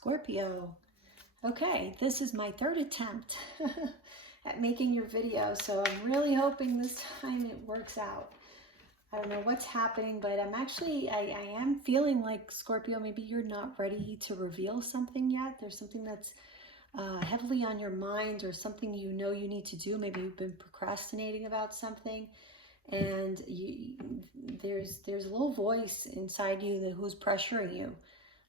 Scorpio. Okay, this is my third attempt at making your video, so I'm really hoping this time it works out. I don't know what's happening, but I am feeling like, Scorpio, maybe you're not ready to reveal something yet. There's something that's heavily on your mind, or something you know you need to do. Maybe you've been procrastinating about something, and there's a little voice inside you who's pressuring you.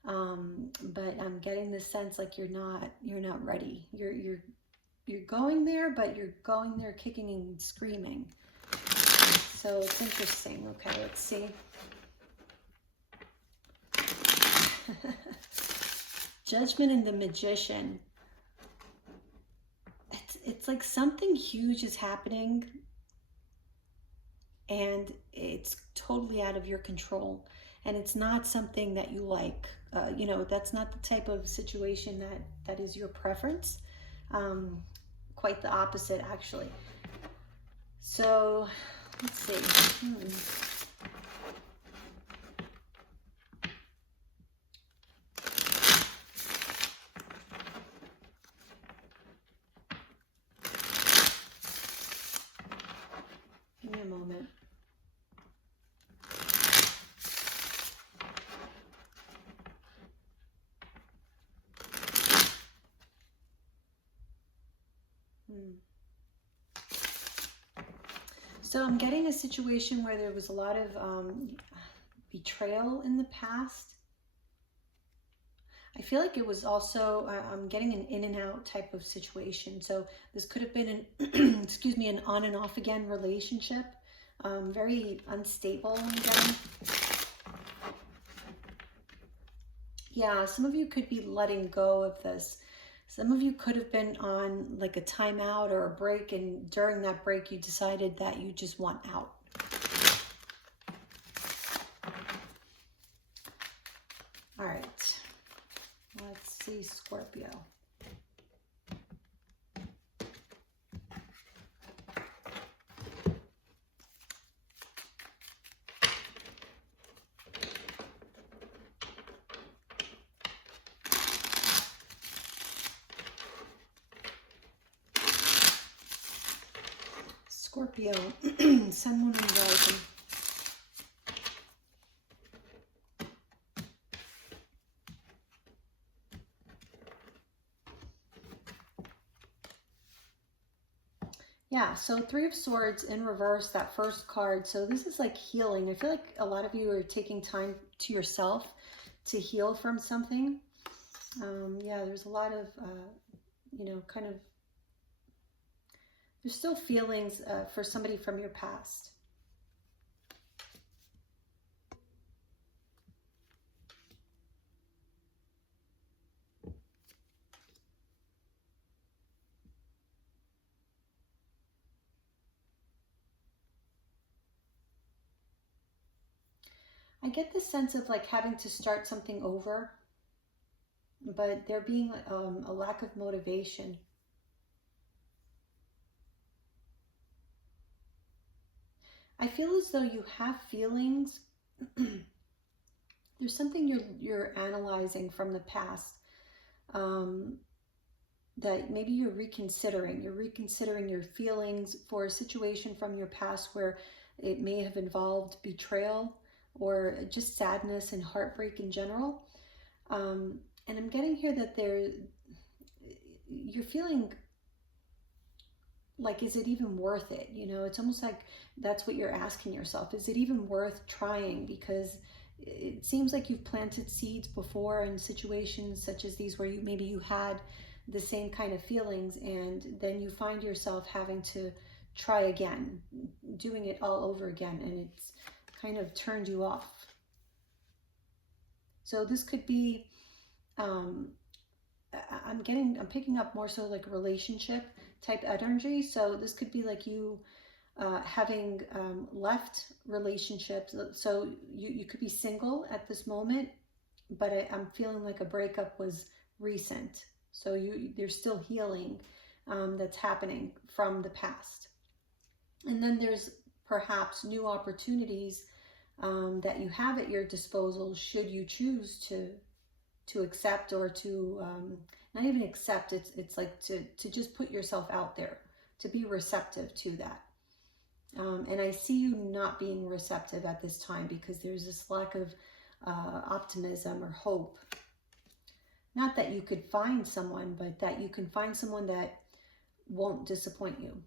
But I'm getting this sense like you're not ready. You're going there, but you're going there kicking and screaming. So it's interesting. Okay, let's see. Judgment and the Magician. It's like something huge is happening, and it's totally out of your control, and it's not something that you like. That's not the type of situation that is your preference. Quite the opposite, actually. So let's see. Give me a moment. So I'm getting a situation where there was a lot of betrayal in the past. I feel like it was also, I'm getting an in and out type of situation. So this could have been an, excuse me, an on and off again relationship. Very unstable, I'm getting. Yeah, some of you could be letting go of this. Some of you could have been on like a timeout or a break, and during that break you decided that you just want out. All right, let's see, Scorpio. Scorpio, Sun, Moon, and Rising. Yeah, so Three of Swords in reverse, that first card. So this is like healing. I feel like a lot of you are taking time to yourself to heal from something. Yeah, there's a lot of, kind of, there's still feelings for somebody from your past. I get the sense of like having to start something over, but there being a lack of motivation. I feel as though you have feelings. There's something you're analyzing from the past, that maybe you're reconsidering. You're reconsidering your feelings for a situation from your past where it may have involved betrayal or just sadness and heartbreak in general. And I'm getting here that you're feeling like, is it even worth it? It's almost like that's what you're asking yourself. Is it even worth trying? Because it seems like you've planted seeds before in situations such as these where maybe you had the same kind of feelings, and then you find yourself having to try again, doing it all over again, and it's kind of turned you off. So this could be, I'm picking up more so like a relationship type energy. So this could be like you having left relationships. So you could be single at this moment, but I'm feeling like a breakup was recent. So there's still healing that's happening from the past. And then there's perhaps new opportunities that you have at your disposal should you choose accept, or to not even accept. It's like to just put yourself out there, to be receptive to that. And I see you not being receptive at this time because there's this lack of optimism or hope. Not that you could find someone, but that you can find someone that won't disappoint you.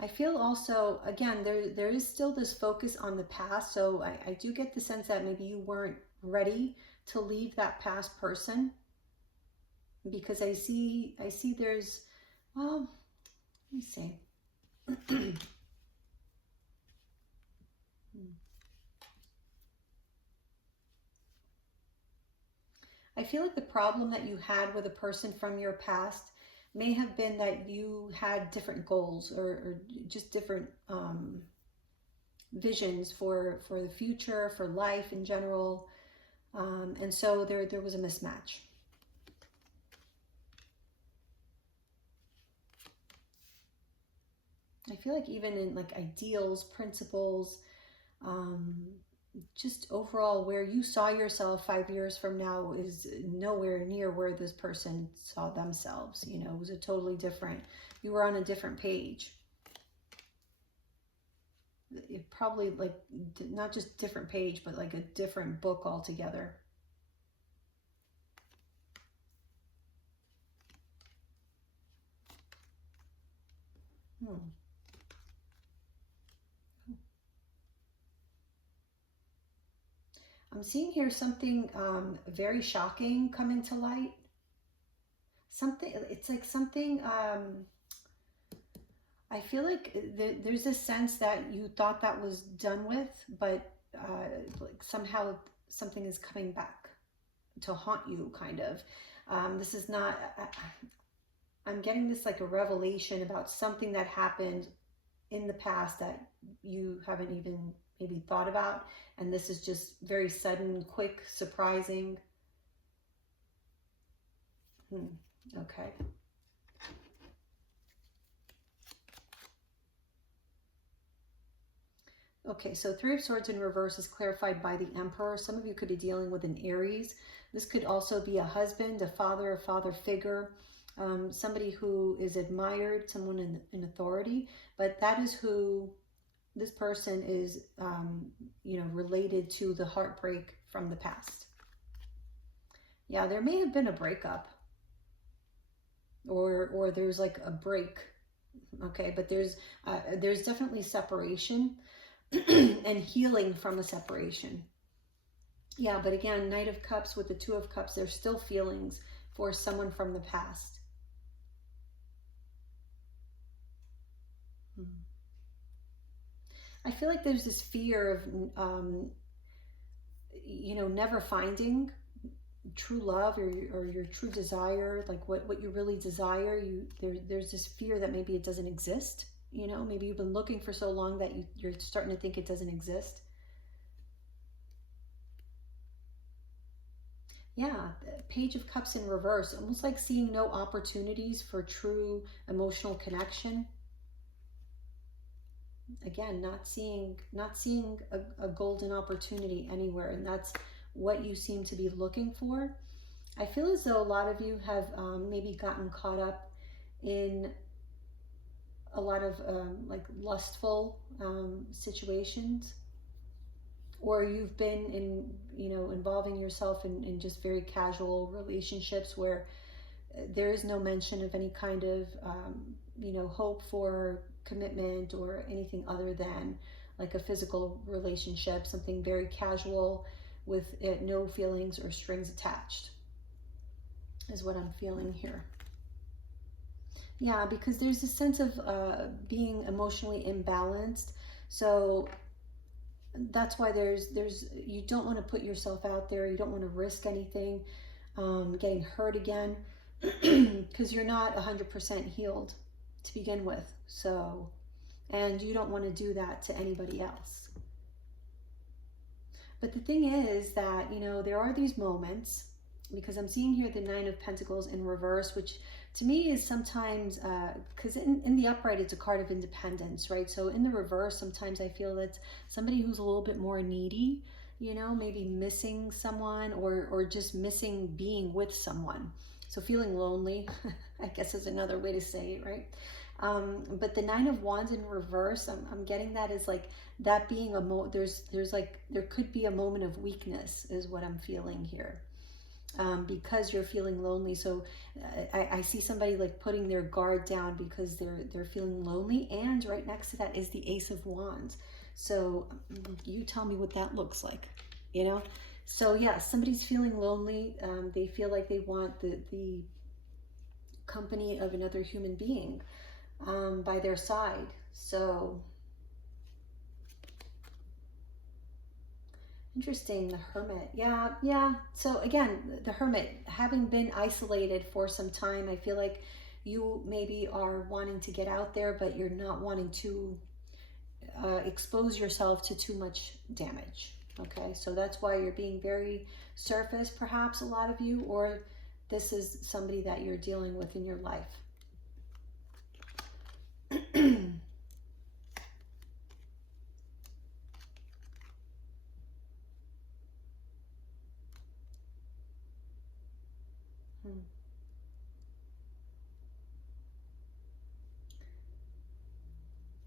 I feel also, again, there is still this focus on the past. So I do get the sense that maybe you weren't ready to leave that past person, because I see there's, well, let me see. I feel like the problem that you had with a person from your past may have been that you had different goals, or just different visions for the future, for life in general. And so there was a mismatch. I feel like even in like ideals, principles, just overall where you saw yourself 5 years from now is nowhere near where this person saw themselves. You know, it was a totally different, you were on a different page. It probably like not just different page, but like a different book altogether. I'm seeing here something very shocking coming to light. Something, it's like something, I feel like there's this sense that you thought that was done with, but like somehow something is coming back to haunt you, kind of. This is not, I'm getting this like a revelation about something that happened in the past that you haven't even maybe thought about. And this is just very sudden, quick, surprising. Okay. Okay, so Three of Swords in reverse is clarified by the Emperor. Some of you could be dealing with an Aries. This could also be a husband, a father figure, somebody who is admired, someone in authority. But that is who this person is, you know, related to the heartbreak from the past. Yeah, there may have been a breakup, or there's like a break. Okay, but there's definitely separation and healing from the separation. Yeah, but again, Knight of Cups with the Two of Cups, there's still feelings for someone from the past. I feel like there's this fear of, you know, never finding true love, or your true desire, like what you really desire. There's this fear that maybe it doesn't exist. You know, maybe you've been looking for so long that you're starting to think it doesn't exist. Yeah, Page of Cups in reverse, almost like seeing no opportunities for true emotional connection. Again, not seeing a golden opportunity anywhere, and that's what you seem to be looking for. I feel as though a lot of you have maybe gotten caught up in a lot of like lustful situations, or you've been in, you know, involving yourself in just very casual relationships where there is no mention of any kind of, you know, hope for commitment or anything other than like a physical relationship, something very casual with no feelings or strings attached, is what I'm feeling here. Yeah, because there's a sense of being emotionally imbalanced. So that's why there's you don't want to put yourself out there. You don't want to risk anything, getting hurt again, because you're not 100% healed to begin with. So, and you don't want to do that to anybody else. But the thing is that, you know, there are these moments, because I'm seeing here the Nine of Pentacles in reverse, which to me is sometimes, because in the upright it's a card of independence, right? So in the reverse, sometimes I feel that somebody who's a little bit more needy, you know, maybe missing someone, or just missing being with someone. So feeling lonely, I guess is another way to say it, right? But the Nine of Wands in reverse, I'm getting that as like that being there's like, there could be a moment of weakness is what I'm feeling here. Because you're feeling lonely. So I see somebody like putting their guard down because they're feeling lonely. And right next to that is the Ace of Wands. So you tell me what that looks like, you know? So yeah, somebody's feeling lonely. They feel like they want the company of another human being by their side. So interesting, the Hermit. Yeah, yeah. So again, the Hermit, having been isolated for some time, I feel like you maybe are wanting to get out there, but you're not wanting to expose yourself to too much damage. Okay, so that's why you're being very surface, perhaps a lot of you, or this is somebody that you're dealing with in your life.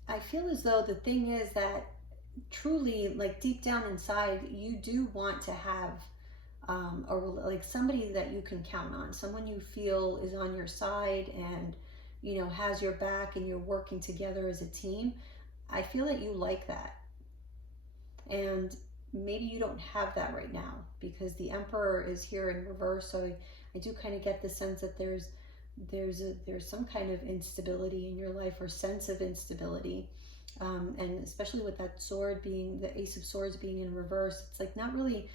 I feel as though the thing is that truly, like deep down inside, you do want to have or like somebody that you can count on, someone you feel is on your side and, you know, has your back and you're working together as a team. I feel that you like that. And maybe you don't have that right now because the Emperor is here in reverse. So I do kind of get the sense that there's some kind of instability in your life or sense of instability. And especially with that sword being, the Ace of Swords being in reverse, it's like not really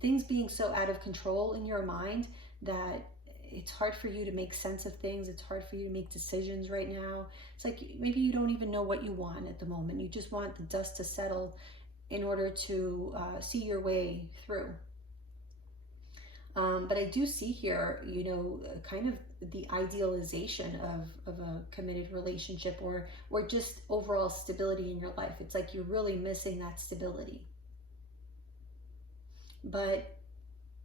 things being so out of control in your mind that it's hard for you to make sense of things. It's hard for you to make decisions right now. It's like maybe you don't even know what you want at the moment. You just want the dust to settle in order to see your way through. But I do see here, you know, kind of the idealization of a committed relationship or just overall stability in your life. It's like you're really missing that stability. But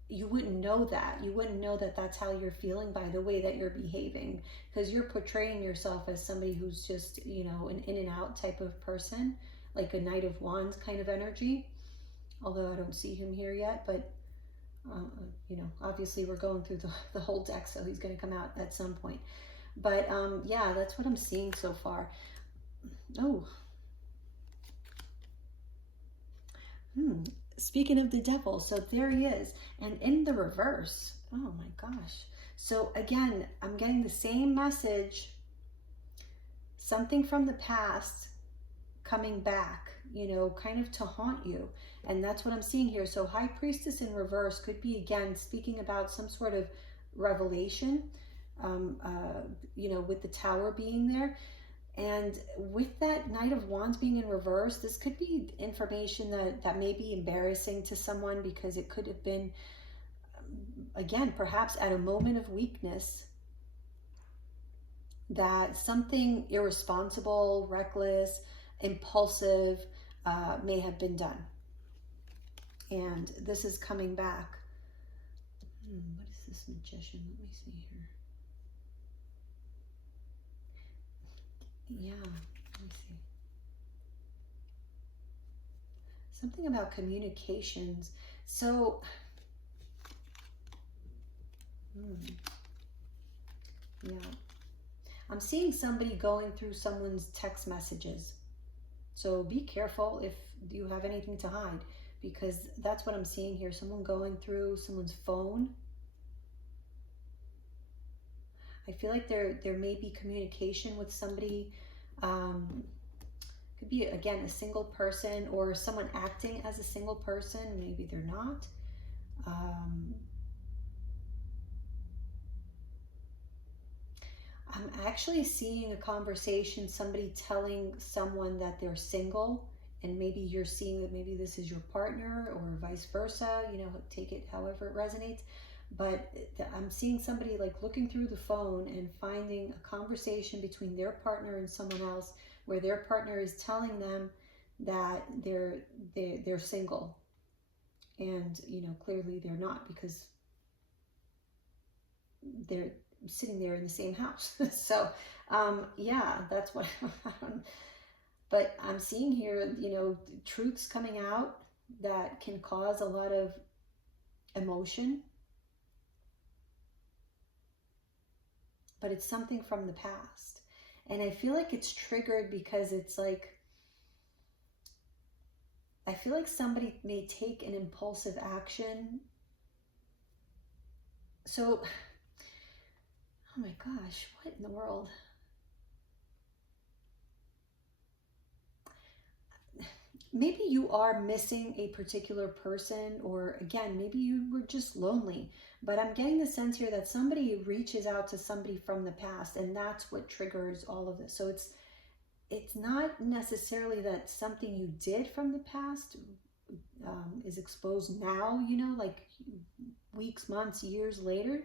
you wouldn't know that. You wouldn't know that that's how you're feeling by the way that you're behaving, because you're portraying yourself as somebody who's just, you know, an in and out type of person, like a Knight of Wands kind of energy. Although I don't see him here yet, but you know, obviously we're going through the whole deck, so he's going to come out at some point. But yeah, that's what I'm seeing so far. Oh. Speaking of the devil, so there he is. And in the reverse, oh my gosh. So again, I'm getting the same message. Something from the past coming back, you know, kind of to haunt you. And that's what I'm seeing here. So High Priestess in reverse could be, again, speaking about some sort of revelation, you know, with the Tower being there. And with that Knight of Wands being in reverse, this could be information that may be embarrassing to someone because it could have been, again, perhaps at a moment of weakness, that something irresponsible, reckless, impulsive may have been done. And this is coming back. What is this Magician? Let me see here. Yeah, let me see. Something about communications. So, yeah. I'm seeing somebody going through someone's text messages. So be careful if you have anything to hide, because that's what I'm seeing here. Someone going through someone's phone. I feel like there may be communication with somebody. Could be, again, a single person or someone acting as a single person. Maybe they're not. I'm actually seeing a conversation, somebody telling someone that they're single, and maybe you're seeing that maybe this is your partner or vice versa, you know, take it however it resonates. but I'm seeing somebody like looking through the phone and finding a conversation between their partner and someone else, where their partner is telling them that they're single, and clearly they're not, because they're sitting there in the same house. So yeah, that's what but I'm seeing here, truths coming out that can cause a lot of emotion, but it's something from the past. And I feel like it's triggered because it's like, I feel like somebody may take an impulsive action. So, oh my gosh, what in the world? Maybe you are missing a particular person, or again, maybe you were just lonely. But I'm getting the sense here that somebody reaches out to somebody from the past, and that's what triggers all of this. So it's not necessarily that something you did from the past is exposed now, like weeks, months, years later.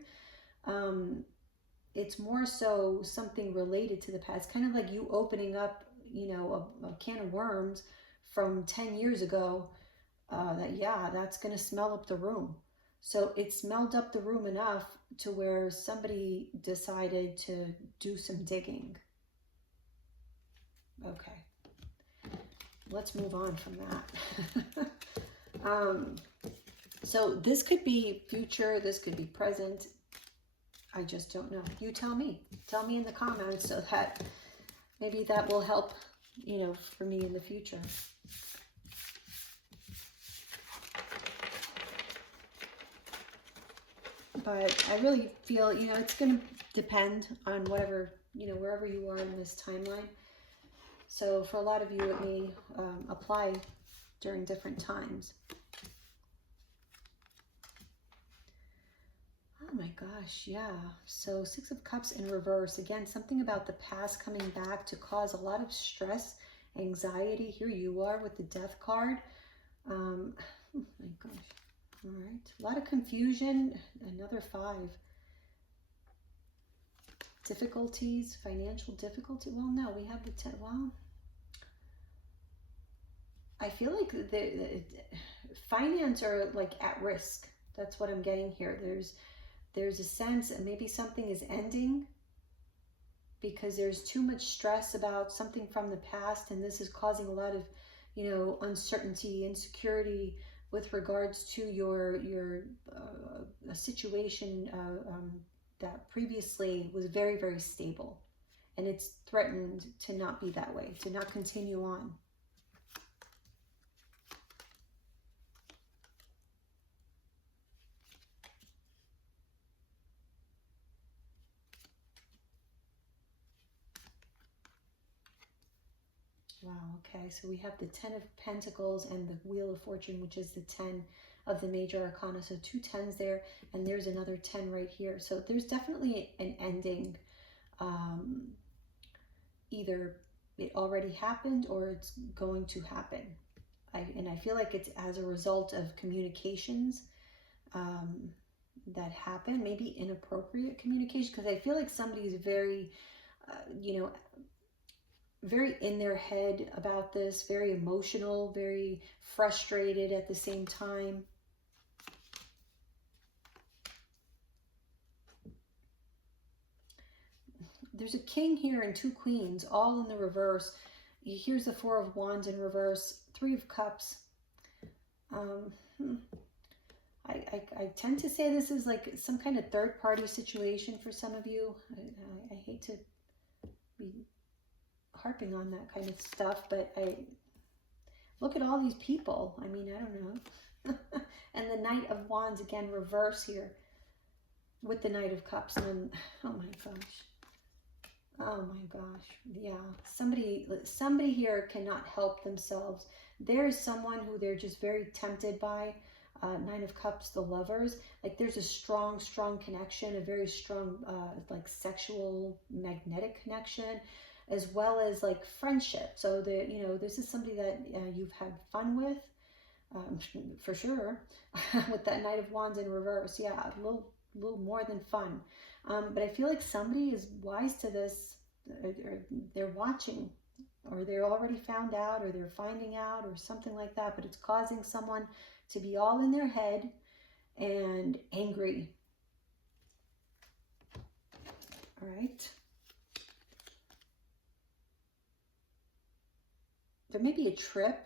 It's more so something related to the past, kind of like you opening up, a can of worms from 10 years ago, that's going to smell up the room. So it smelled up the room enough to where somebody decided to do some digging. Okay, let's move on from that. So this could be future, this could be present. I just don't know. You tell me. Tell me in the comments, so that maybe that will help, for me in the future. But I really feel, it's going to depend on whatever, wherever you are in this timeline. So for a lot of you, it may apply during different times. Oh my gosh, yeah. So 6 of Cups in reverse. Again, something about the past coming back to cause a lot of stress, anxiety. Here you are with the Death card. Oh my gosh. All right. A lot of confusion. Another 5. Difficulties, financial difficulty. Well, no, we have the 10. Well, I feel like the finance are like at risk. That's what I'm getting here. There's a sense that maybe something is ending because there's too much stress about something from the past, and this is causing a lot of, uncertainty, insecurity with regards to your situation that previously was very, very stable, and it's threatened to not be that way, to not continue on. Wow, okay, so we have the 10 of Pentacles and the Wheel of Fortune, which is the 10 of the major arcana. So 2 10s there, and there's another 10 right here. So there's definitely an ending. Either it already happened or it's going to happen. And I feel like it's as a result of communications that happen, maybe inappropriate communication, because I feel like somebody's very, very in their head about this, very emotional, very frustrated at the same time. There's a king here and 2 queens, all in the reverse. Here's the 4 of Wands in reverse, 3 of Cups. I tend to say this is like some kind of third-party situation for some of you. I hate to be harping on that kind of stuff, but look at all these people. I mean, I don't know. And the Knight of Wands again, reverse here with the Knight of Cups. And then, oh my gosh. Oh my gosh. Yeah. Somebody here cannot help themselves. There's someone who they're just very tempted by. 9 of Cups, the Lovers. Like there's a strong, strong connection, a very strong, like sexual, magnetic connection, as well as like friendship. So this is somebody that you've had fun with. for sure. With that Knight of Wands in reverse, yeah, a little more than fun. But I feel like somebody is wise to this, or they're watching, or they're already found out, or they're finding out, or something like that. But it's causing someone to be all in their head and angry. All right. There may be a trip.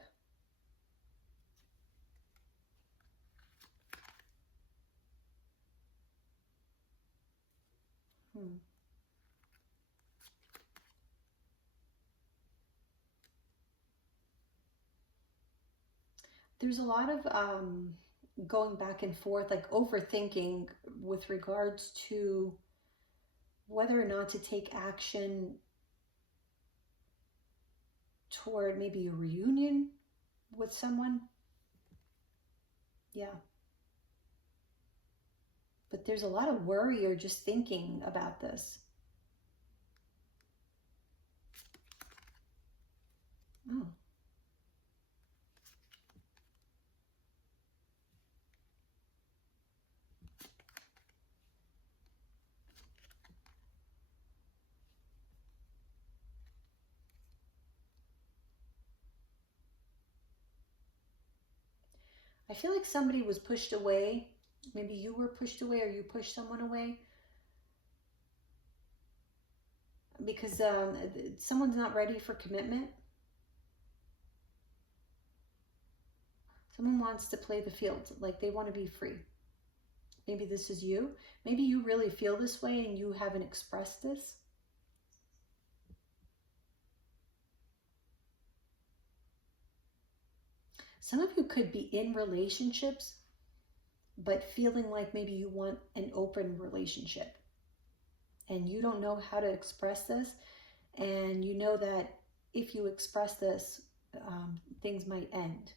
There's a lot of going back and forth, like overthinking with regards to whether or not to take action toward maybe a reunion with someone. Yeah. But there's a lot of worry or just thinking about this. Oh. I feel like somebody was pushed away. Maybe you were pushed away, or you pushed someone away because someone's not ready for commitment. Someone wants to play the field, like they want to be free. Maybe this is you. Maybe you really feel this way and you haven't expressed this. Some of you could be in relationships, but feeling like maybe you want an open relationship. And you don't know how to express this. And you know that if you express this, things might end.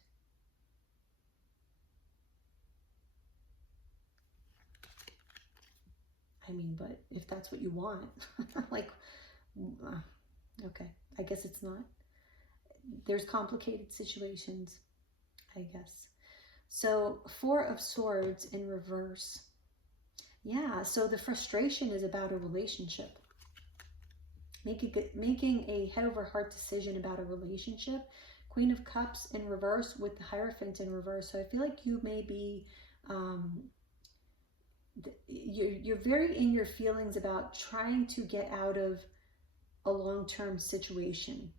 I mean, but if that's what you want, like, okay, I guess it's not. There's complicated situations, I guess. So 4 of Swords in reverse. Yeah, so the frustration is about a relationship. Making a head over heart decision about a relationship. Queen of Cups in reverse with the Hierophant in reverse. So I feel like you may be, you're very in your feelings about trying to get out of a long-term situation.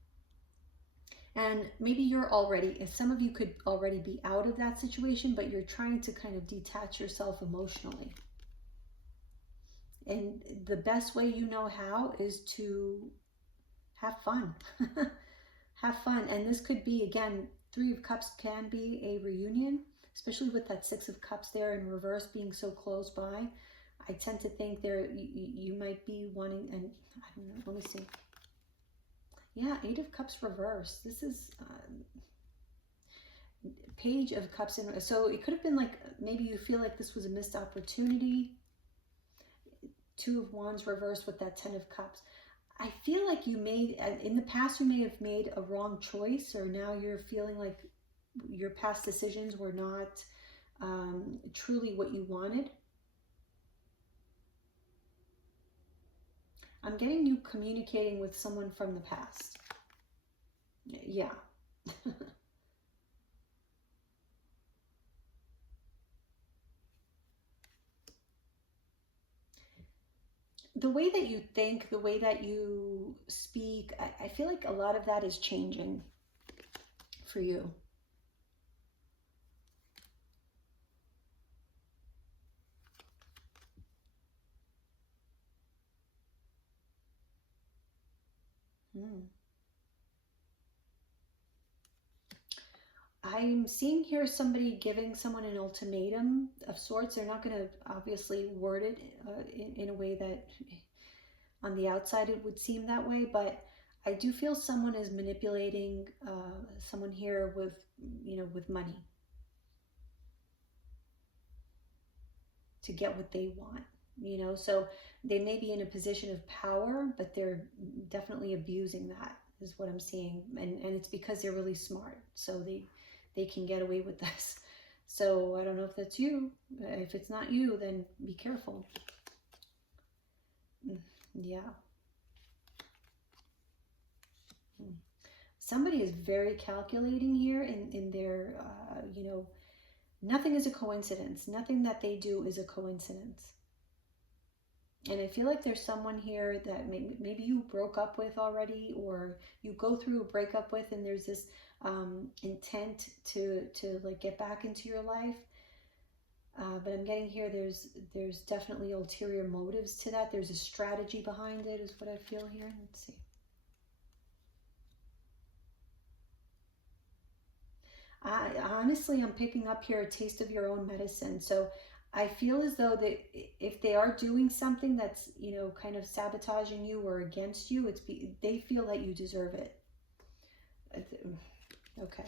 And maybe you're already, some of you could already be out of that situation, but you're trying to kind of detach yourself emotionally. And the best way you know how is to have fun. Have fun. And this could be, again, 3 of Cups can be a reunion, especially with that 6 of Cups there in reverse being so close by. I tend to think there you might be wanting, and I don't know, let me see. Yeah, 8 of Cups reverse. This is Page of Cups in, so it could have been like, maybe you feel like this was a missed opportunity. 2 of Wands reversed with that 10 of Cups. I feel like you made, in the past, you may have made a wrong choice, or now you're feeling like your past decisions were not truly what you wanted. I'm getting you communicating with someone from the past. Yeah. The way that you think, the way that you speak, I feel like a lot of that is changing for you. I'm seeing here somebody giving someone an ultimatum of sorts. They're not going to obviously word it in a way that on the outside it would seem that way, but I do feel someone is manipulating someone here with, with money to get what they want, so they may be in a position of power, but they're definitely abusing that is what I'm seeing. And it's because they're really smart. So they can get away with this. So I don't know if that's you. If it's not you, then be careful. Yeah. Somebody is very calculating here in their, you know, nothing is a coincidence. Nothing that they do is a coincidence. And I feel like there's someone here that maybe you broke up with already, or you go through a breakup with, and there's this intent to like get back into your life. But I'm getting here, there's definitely ulterior motives to that. There's a strategy behind it, is what I feel here. Let's see. Honestly, I'm picking up here a taste of your own medicine. So I feel as though that if they are doing something that's, you know, kind of sabotaging you or against you, they feel that you deserve it. Okay.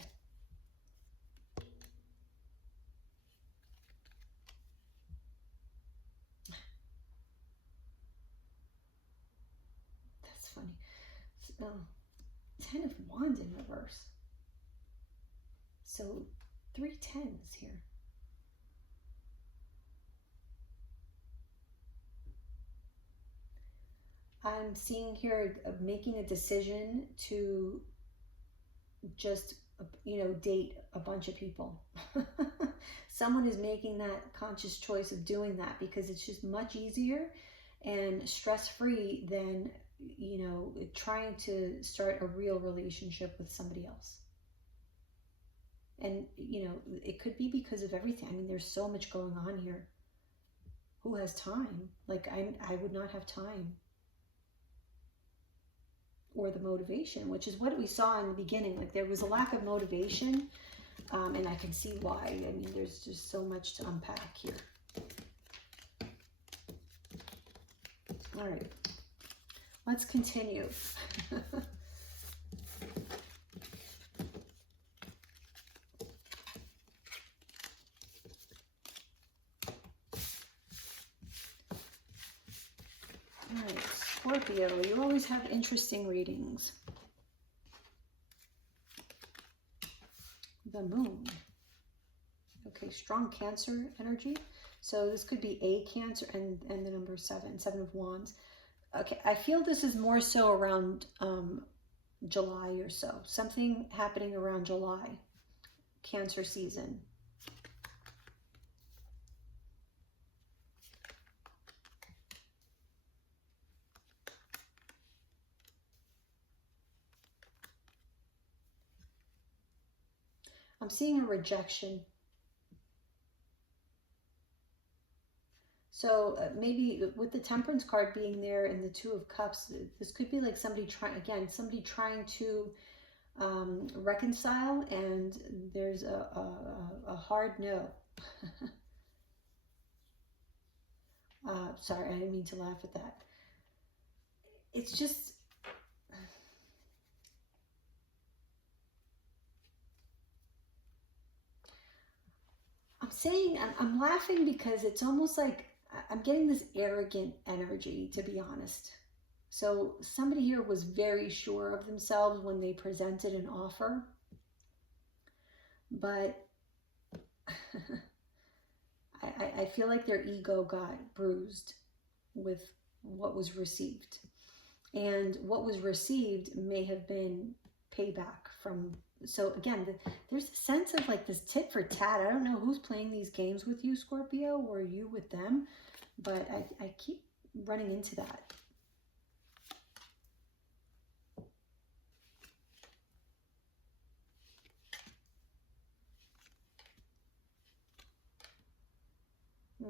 That's funny. Oh, 10 of Wands in reverse. So 3 10s here. I'm seeing here making a decision to just, you know, date a bunch of people. Someone is making that conscious choice of doing that because it's just much easier and stress-free than, you know, trying to start a real relationship with somebody else. And, you know, it could be because of everything. I mean, there's so much going on here. Who has time? Like, I would not have time. Or the motivation, which is what we saw in the beginning. Like, there was a lack of motivation, and I can see why. I mean, there's just so much to unpack here. All right, let's continue. All right, Scorpio, you always have interesting readings. The Moon. Okay, strong Cancer energy. So this could be a Cancer, and the number 7 of Wands. Okay, I feel this is more so around July or so. Something happening around July. Cancer season. I'm seeing a rejection. So maybe with the Temperance card being there and the 2 of Cups, this could be like somebody trying to reconcile, and there's a hard no. Sorry, I didn't mean to laugh at that. It's just, I'm laughing because it's almost like I'm getting this arrogant energy, to be honest. So somebody here was very sure of themselves when they presented an offer, but I feel like their ego got bruised with what was received. And what was received may have been payback from... So again, there's a sense of like this tit for tat. I don't know who's playing these games with you, Scorpio, or you with them, but I keep running into that. Yeah.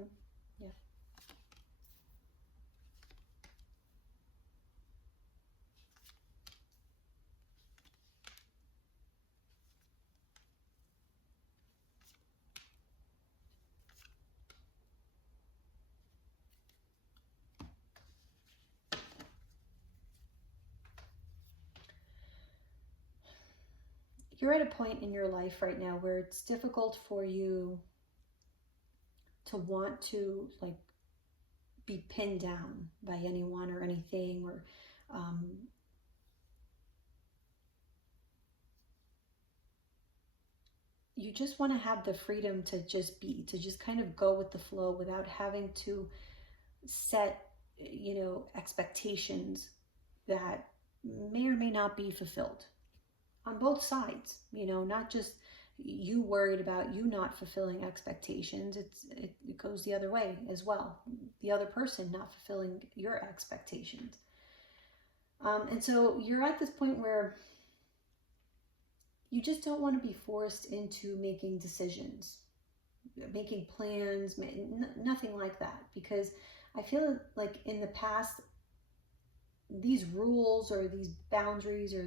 You're at a point in your life right now where it's difficult for you to want to like be pinned down by anyone or anything, or you just want to have the freedom to just be, to just kind of go with the flow without having to set, expectations that may or may not be fulfilled on both sides, not just you worried about you not fulfilling expectations. It goes the other way as well. The other person not fulfilling your expectations. And so you're at this point where you just don't want to be forced into making decisions, making plans, nothing like that. Because I feel like in the past, these rules or these boundaries or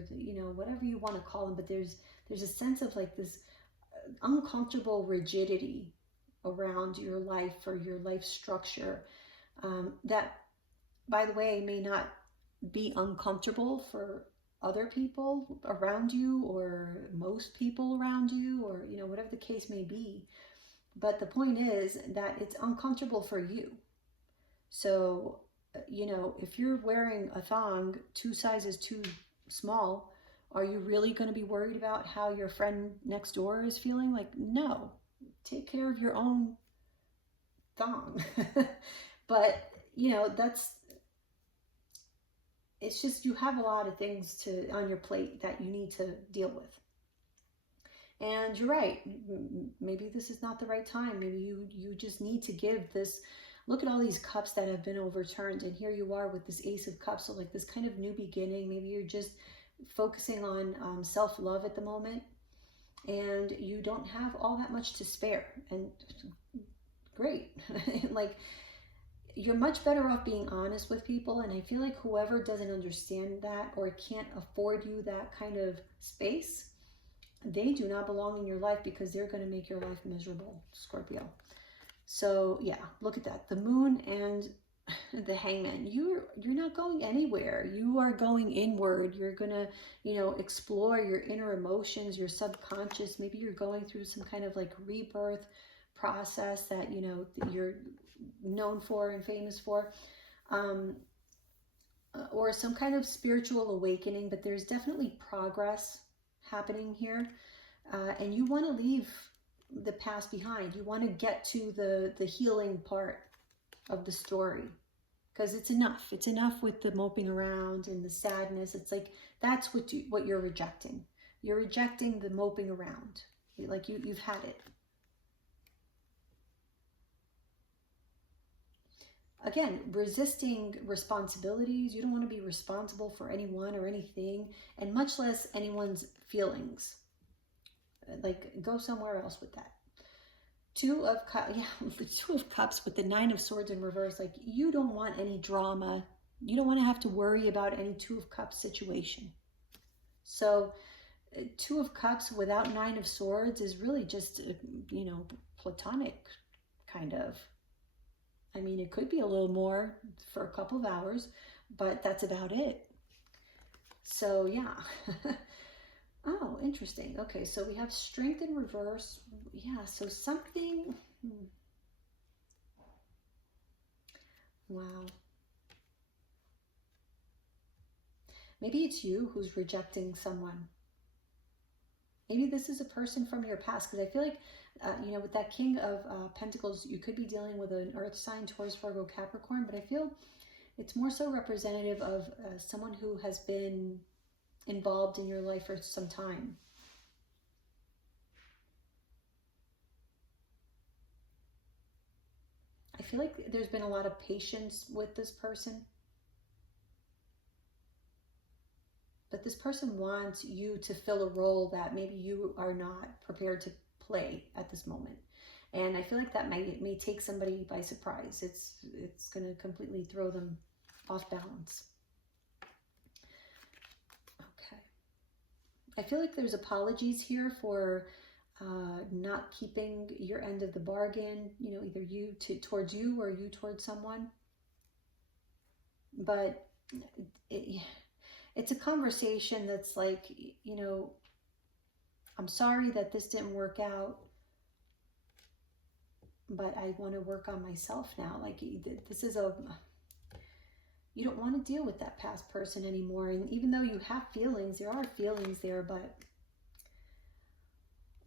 whatever you want to call them, but there's a sense of like this uncomfortable rigidity around your life or your life structure, that, by the way, may not be uncomfortable for other people around you or most people around you, or whatever the case may be. But the point is that it's uncomfortable for you. So if you're wearing a thong 2 sizes too small, are you really going to be worried about how your friend next door is feeling? Like, no, take care of your own thong. But it's just, you have a lot of things on your plate that you need to deal with. And you're right, maybe this is not the right time. Maybe you just need to give this. Look at all these cups that have been overturned, and here you are with this Ace of Cups. So like this kind of new beginning. Maybe you're just focusing on self-love at the moment, and you don't have all that much to spare. And great. Like, you're much better off being honest with people. And I feel like whoever doesn't understand that or can't afford you that kind of space, they do not belong in your life, because they're going to make your life miserable, Scorpio. So yeah, look at that. The Moon and the Hangman. You're not going anywhere. You are going inward. You're going to, explore your inner emotions, your subconscious. Maybe you're going through some kind of like rebirth process that, you're known for and famous for. Or some kind of spiritual awakening, but there's definitely progress happening here. And you want to leave the past behind. You want to get to the healing part of the story, because it's enough. It's enough with the moping around and the sadness. It's like, that's what you're rejecting. You're rejecting the moping around. Like you've had it. Again, resisting responsibilities. You don't want to be responsible for anyone or anything, and much less anyone's feelings. Like, go somewhere else with that. Two of Cups with the Nine of Swords in reverse. Like, you don't want any drama. You don't want to have to worry about any Two of Cups situation. So Two of Cups without Nine of Swords is really just, platonic kind of. I mean, it could be a little more for a couple of hours, but that's about it. So yeah. Oh, interesting. Okay, so we have Strength in reverse. Yeah, so something... Wow. Maybe it's you who's rejecting someone. Maybe this is a person from your past, because I feel like, with that King of Pentacles, you could be dealing with an Earth sign, Taurus, Virgo, Capricorn, but I feel it's more so representative of someone who has been involved in your life for some time. I feel like there's been a lot of patience with this person. But this person wants you to fill a role that maybe you are not prepared to play at this moment. And I feel like that may take somebody by surprise. It's going to completely throw them off balance. I feel like there's apologies here for not keeping your end of the bargain, either you towards you or you towards someone. But it's a conversation that's like, I'm sorry that this didn't work out, but I want to work on myself now. Like, this is you don't want to deal with that past person anymore. And even though you have feelings, there are feelings there, but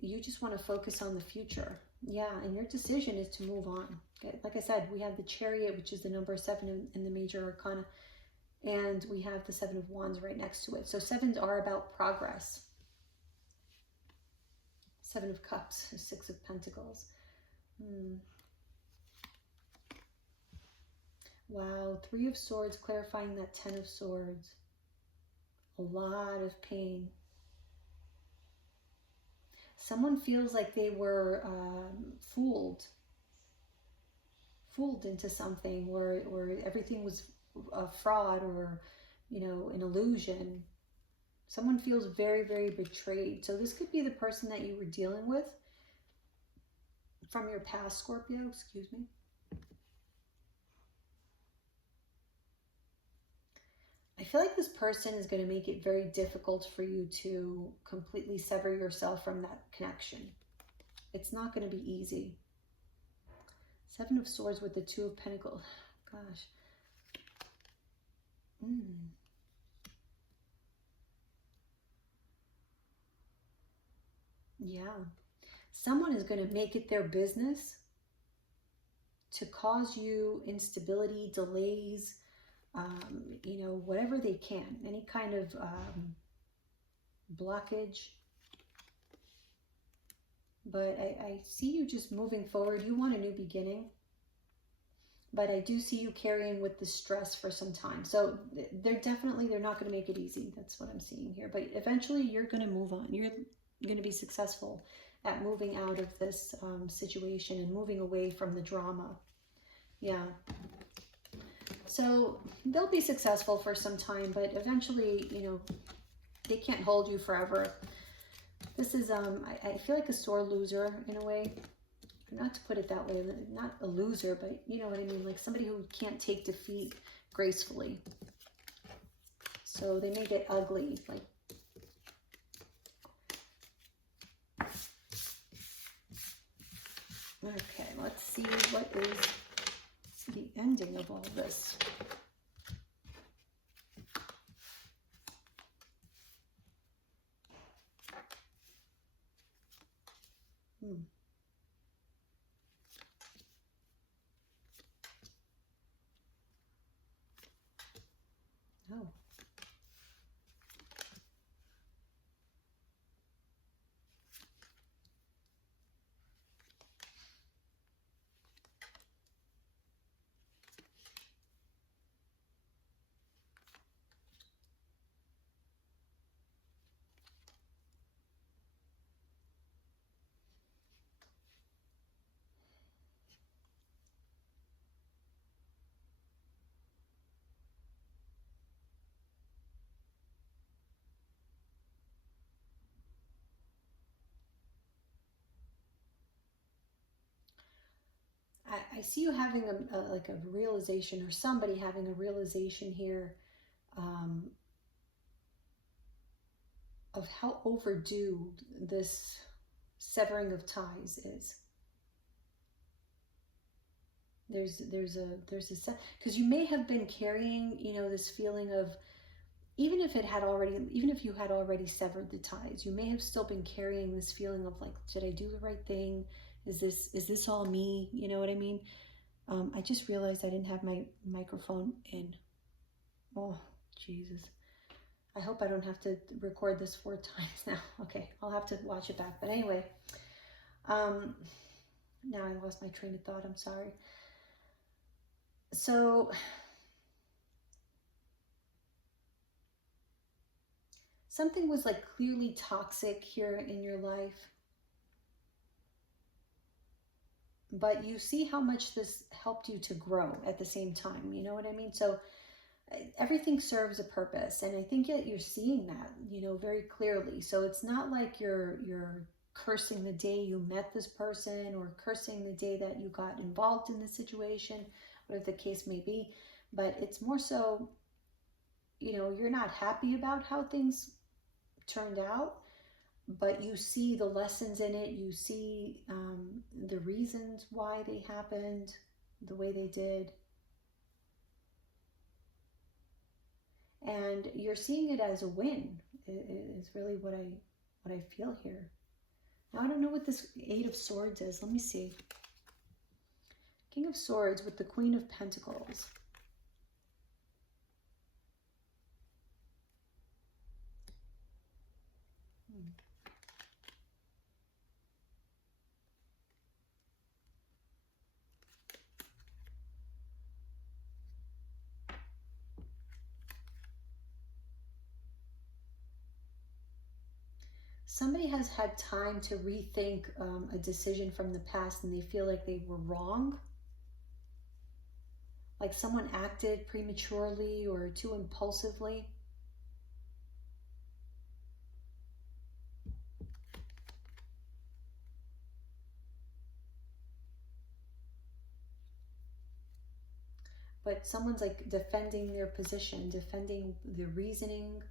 you just want to focus on the future. Yeah, and your decision is to move on. Okay? Like I said, we have the Chariot, which is the number 7 in the major arcana, and we have the 7 of Wands right next to it. So 7s are about progress. 7 of Cups, 6 of Pentacles. Wow, 3 of Swords, clarifying that 10 of Swords. A lot of pain. Someone feels like they were fooled into something, where everything was a fraud, or, you know, an illusion. Someone feels very, very betrayed. So this could be the person that you were dealing with from your past, Scorpio, excuse me. I feel like this person is going to make it very difficult for you to completely sever yourself from that connection. It's not going to be easy. 7 of Swords with the 2 of Pentacles. Gosh. Yeah. Someone is going to make it their business to cause you instability, delays, you know, whatever they can, any kind of blockage. But I see you just moving forward. You want a new beginning. But I do see you carrying with the stress for some time. So they're not going to make it easy. That's what I'm seeing here. But eventually you're going to move on. You're going to be successful at moving out of this situation and moving away from the drama. Yeah. So they'll be successful for some time, but eventually, you know, they can't hold you forever. This is, I feel like a sore loser in a way. Not to put it that way, not a loser, but you know what I mean, like somebody who can't take defeat gracefully. So they may get ugly, like. Okay, let's see what is the ending of all this. Oh. I see you having like a realization, or somebody having a realization here, of how overdue this severing of ties is. There's a because you may have been carrying, you know, this feeling of, even if you had already severed the ties, you may have still been carrying this feeling of like, did I do the right thing? Is this all me? You know what I mean? I just realized I didn't have my microphone in. Oh, Jesus. I hope I don't have to record this 4 times now. Okay, I'll have to watch it back. But anyway, now I lost my train of thought. I'm sorry. So something was like clearly toxic here in your life. But you see how much this helped you to grow at the same time. You know what I mean? So everything serves a purpose. And I think you're seeing that, you know, very clearly. So it's not like you're cursing the day you met this person, or cursing the day that you got involved in the situation, whatever the case may be. But it's more so, you know, you're not happy about how things turned out, but you see the lessons in it. You see the reasons why they happened the way they did. And you're seeing it as a win, is really what I feel here. Now I don't know what this Eight of Swords is. Let me see. King of Swords with the Queen of Pentacles. Somebody has had time to rethink a decision from the past and they feel like they were wrong. Like someone acted prematurely or too impulsively. But someone's like defending their position, defending their reasoning.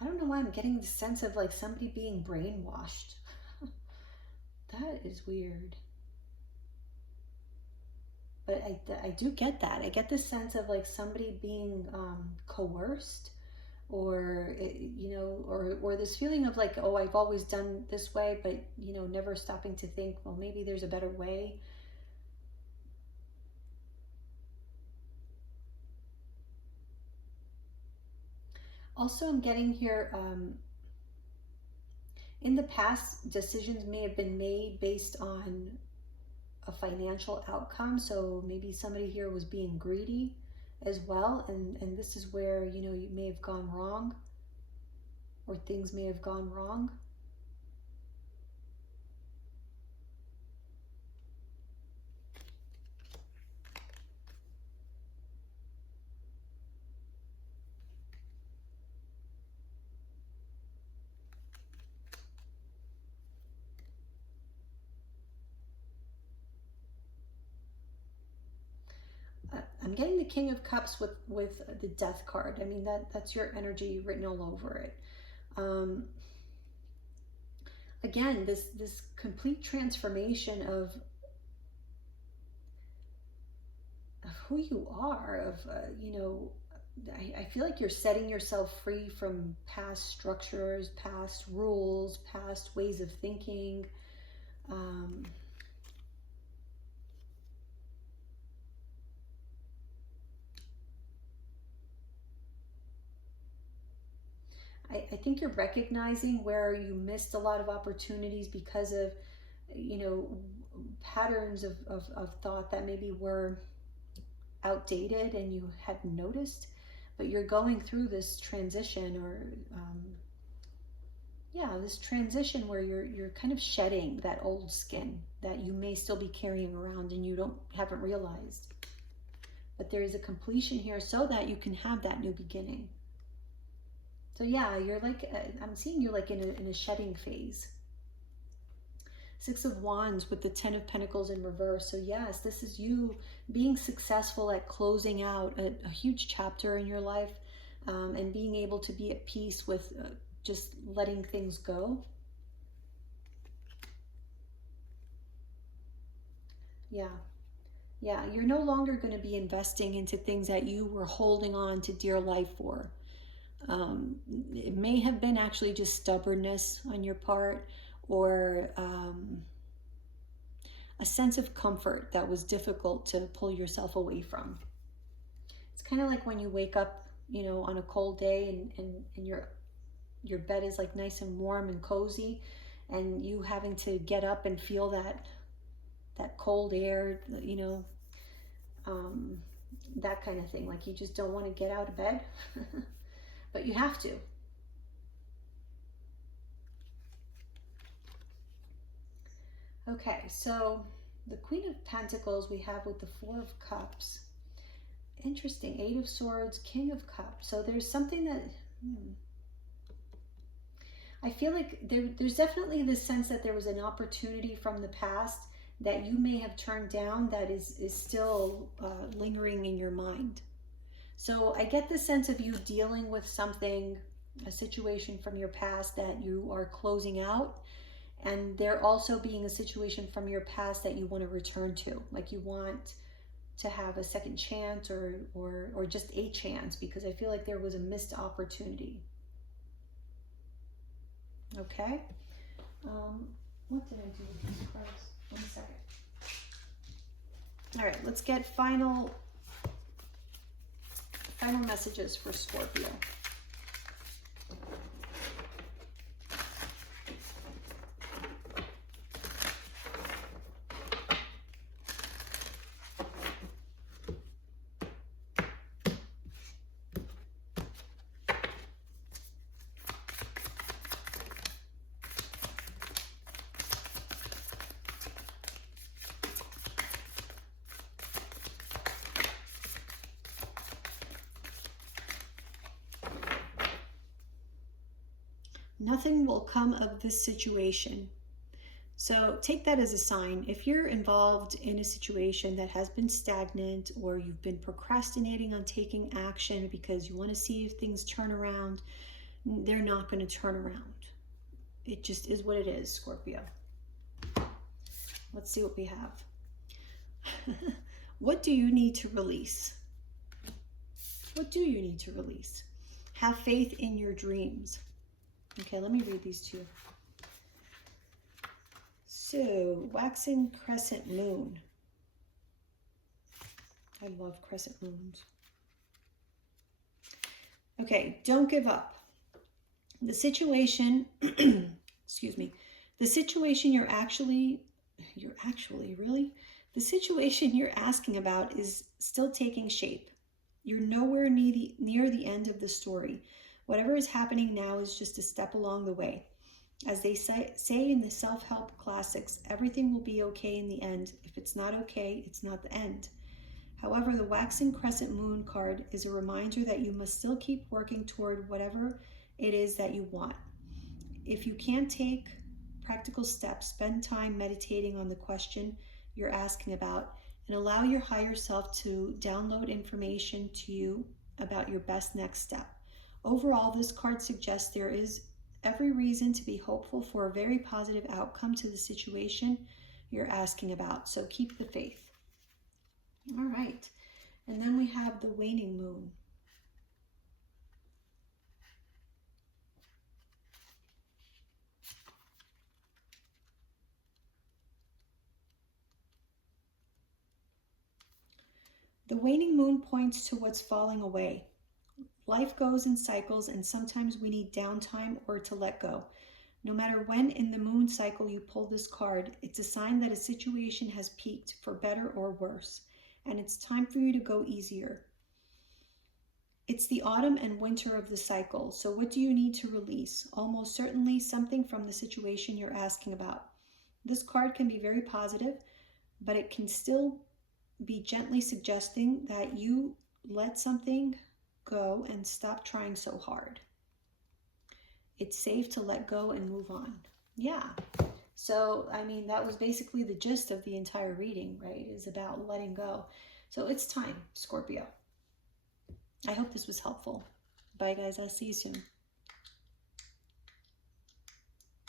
I don't know why I'm getting the sense of like somebody being brainwashed. That is weird. But I do get that. I get the sense of like somebody being coerced, or you know, or this feeling of like, oh, I've always done this way, but you know, never stopping to think, well, maybe there's a better way. Also, I'm getting here, in the past, decisions may have been made based on a financial outcome. So maybe somebody here was being greedy as well. And this is where, you know, you may have gone wrong, or things may have gone wrong. I'm getting the King of Cups with the Death card. I mean, that's your energy written all over it. Again, this complete transformation of who you are, of you know, I feel like you're setting yourself free from past structures, past rules, past ways of thinking. I think you're recognizing where you missed a lot of opportunities because of, you know, patterns of thought that maybe were outdated and you hadn't noticed. But you're going through this transition, or yeah, this transition where you're kind of shedding that old skin that you may still be carrying around and you haven't realized. But there is a completion here so that you can have that new beginning. So yeah, you're like, I'm seeing you like in a shedding phase. Six of Wands with the Ten of Pentacles in reverse. So yes, this is you being successful at closing out a huge chapter in your life, and being able to be at peace with just letting things go. Yeah. Yeah, you're no longer going to be investing into things that you were holding on to dear life for. It may have been actually just stubbornness on your part, or a sense of comfort that was difficult to pull yourself away from. It's kind of like when you wake up, you know, on a cold day and your bed is like nice and warm and cozy, and you having to get up and feel that cold air, you know, that kind of thing. Like you just don't want to get out of bed, but you have to. Okay, so the Queen of Pentacles we have with the Four of Cups. Interesting. Eight of Swords, King of Cups. So there's something that... I feel like there's definitely this sense that there was an opportunity from the past that you may have turned down that is still lingering in your mind. So I get the sense of you dealing with something, a situation from your past that you are closing out, and there also being a situation from your past that you want to return to. Like you want to have a second chance or just a chance, because I feel like there was a missed opportunity. Okay. What did I do with these cards? 1 second. All right, let's get final messages for Scorpio. Nothing will come of this situation. So take that as a sign. If you're involved in a situation that has been stagnant, or you've been procrastinating on taking action because you want to see if things turn around, they're not going to turn around. It just is what it is, Scorpio. Let's see what we have. What do you need to release? What do you need to release? Have faith in your dreams. Okay, let me read these to you. So, waxing crescent moon. I love crescent moons. Okay, don't give up. The situation, excuse me, the situation you're actually, really? The situation you're asking about is still taking shape. You're nowhere near the end of the story. Whatever is happening now is just a step along the way. As they say in the self-help classics, everything will be okay in the end. If it's not okay, it's not the end. However, the waxing crescent moon card is a reminder that you must still keep working toward whatever it is that you want. If you can't take practical steps, spend time meditating on the question you're asking about, and allow your higher self to download information to you about your best next step. Overall, this card suggests there is every reason to be hopeful for a very positive outcome to the situation you're asking about. So keep the faith. All right. And then we have the waning moon. The waning moon points to what's falling away. Life goes in cycles, and sometimes we need downtime or to let go. No matter when in the moon cycle you pull this card, it's a sign that a situation has peaked, for better or worse, and it's time for you to go easier. It's the autumn and winter of the cycle, so what do you need to release? Almost certainly something from the situation you're asking about. This card can be very positive, but it can still be gently suggesting that you let something go and stop trying so hard. It's safe to let go and move on. Yeah. So, I mean, that was basically the gist of the entire reading, right? Is about letting go. So it's time, Scorpio. I hope this was helpful. Bye, guys. I'll see you soon.